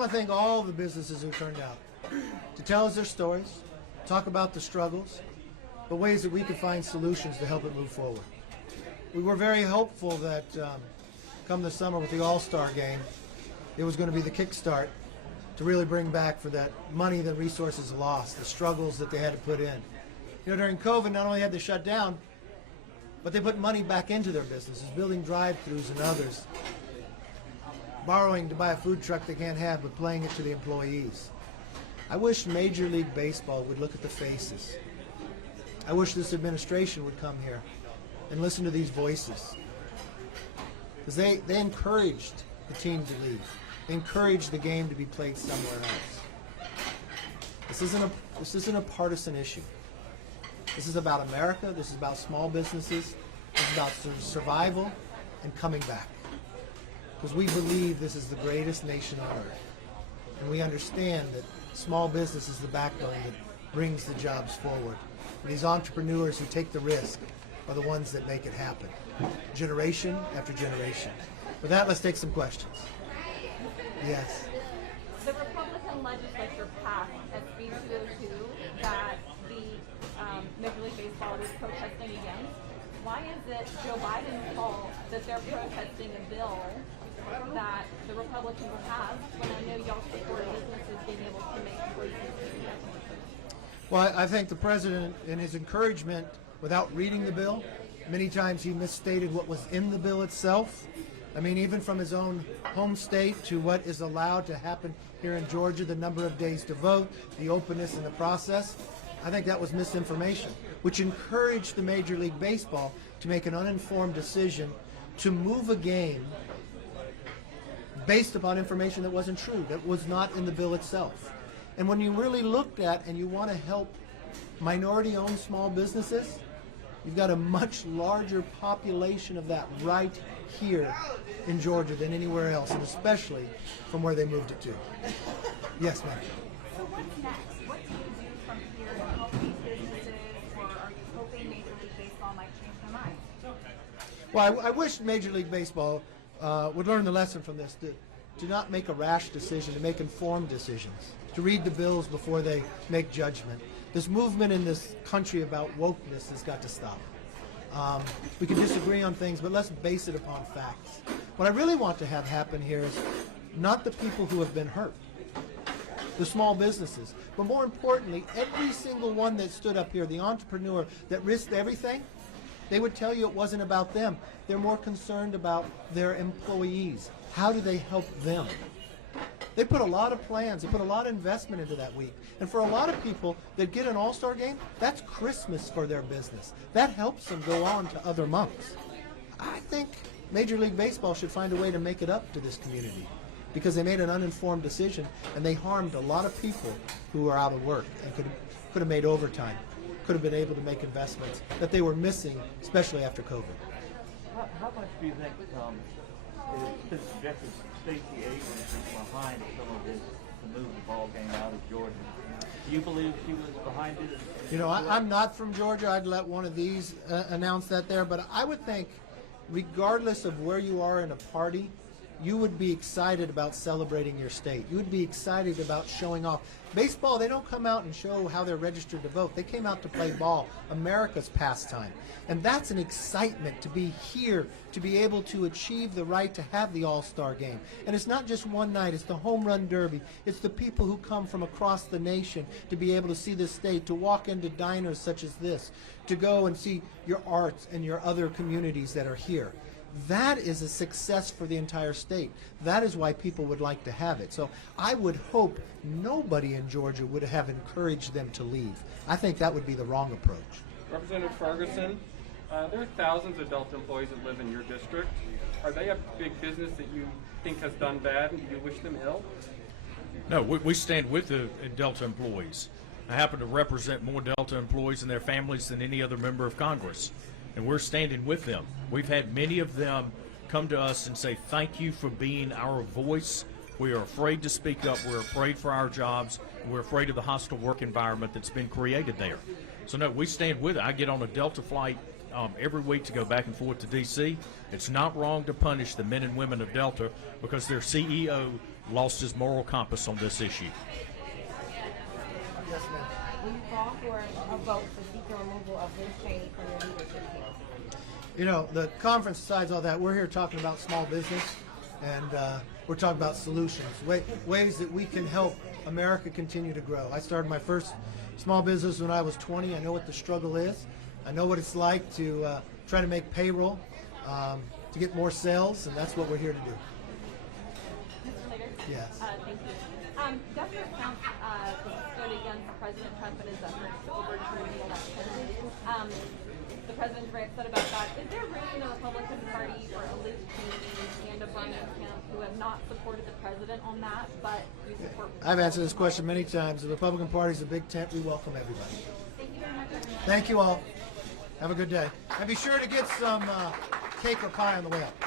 I want to thank all the businesses who turned out to tell us their stories, talk about the struggles, but ways that we could find solutions to help it move forward. We were very hopeful that come the summer with the All-Star game, it was going to be the kickstart to really bring back for that money that resources lost, the struggles that they had to put in. You know, during COVID, not only had they shut down, but they put money back into their businesses, building drive-thrus and others, borrowing to buy a food truck they can't have, but playing it to the employees. I wish Major League Baseball would look at the faces. I wish this administration would come here and listen to these voices. Because they encouraged the team to leave. They encouraged the game to be played somewhere else. This isn't a partisan issue. This is about America. This is about small businesses. This is about survival and coming back. Because we believe this is the greatest nation on earth. And we understand that small business is the backbone that brings the jobs forward. And these entrepreneurs who take the risk are the ones that make it happen, generation after generation. With that, let's take some questions. Yes. The Republican legislature passed SB 202 that the Major League Baseball was protesting against. Why is it Joe Biden's fault that they're protesting a bill that the Republicans passed when I know y'all support businesses being able to make choices? Well, I think the president, in his encouragement, without reading the bill, many times he misstated what was in the bill itself. I mean, even from his own home state to what is allowed to happen here in Georgia, the number of days to vote, the openness in the process, I think that was misinformation, which encouraged the Major League Baseball to make an uninformed decision to move a game based upon information that wasn't true, that was not in the bill itself. And when you really looked at and you want to help minority-owned small businesses, you've got a much larger population of that right here in Georgia than anywhere else, and especially from where they moved it to. Yes, ma'am. So what's next? What do you do from here to help these businesses, or are you hoping Major League Baseball might change their mind? Well, I wish Major League Baseball would learn the lesson from this, to not make a rash decision, to make informed decisions, to read the bills before they make judgment. This movement in this country about wokeness has got to stop. We can disagree on things, but let's base it upon facts. What I really want to have happen here is not the people who have been hurt, the small businesses, but more importantly, every single one that stood up here, the entrepreneur that risked everything, they would tell you it wasn't about them. They're more concerned about their employees. How do they help them? They put a lot of plans, they put a lot of investment into that week. And for a lot of people that get an all-star game, that's Christmas for their business. That helps them go on to other months. I think Major League Baseball should find a way to make it up to this community, because they made an uninformed decision and they harmed a lot of people who are out of work and could have made overtime, could have been able to make investments that they were missing, especially after COVID. How much do you think is Jeffrey Stacey Abrams is behind some of this to move the ball game out of Georgia? Do you believe she was behind it? You know, I'm not from Georgia. I'd let one of these announce that there. But I would think, regardless of where you are in a party, you would be excited about celebrating your state. You would be excited about showing off. Baseball, they don't come out and show how they're registered to vote. They came out to play ball, America's pastime. And that's an excitement to be here, to be able to achieve the right to have the All-Star game. And it's not just one night, it's the home run derby. It's the people who come from across the nation to be able to see this state, to walk into diners such as this, to go and see your arts and your other communities that are here. That is a success for the entire state. That is why people would like to have it. So I would hope nobody in Georgia would have encouraged them to leave. I think that would be the wrong approach. Representative Ferguson, there are thousands of Delta employees that live in your district. Are they a big business that you think has done bad and do you wish them ill? No, we stand with the Delta employees. I happen to represent more Delta employees and their families than any other member of Congress. And we're standing with them. We've had many of them come to us and say, thank you for being our voice. We are afraid to speak up. We're afraid for our jobs. We're afraid of the hostile work environment that's been created there. So, no, we stand with it. I get on a Delta flight every week to go back and forth to D.C. It's not wrong to punish the men and women of Delta because their CEO lost his moral compass on this issue. Yes, ma'am. Will you call for a vote to seek the removal of Liz Cheney from your leadership team? You know, the conference, besides all that, we're here talking about small business, and we're talking about solutions, ways that we can help America continue to grow. I started my first small business when I was 20. I know what the struggle is. I know what it's like to try to make payroll, to get more sales, and that's what we're here to do. Mr. Leader? Yes. Thank you. Governor Trump stood against President Trump and his efforts to overturn the election. The president's very upset about that. Is there room in the Republican Party for a Liz Cheney and a Brian Kemp who have not supported the president on that, but you support? I've answered this question many times. The Republican Party is a big tent. We welcome everybody. Thank you very much. Thank you all. Have a good day. And be sure to get some cake or pie on the way up.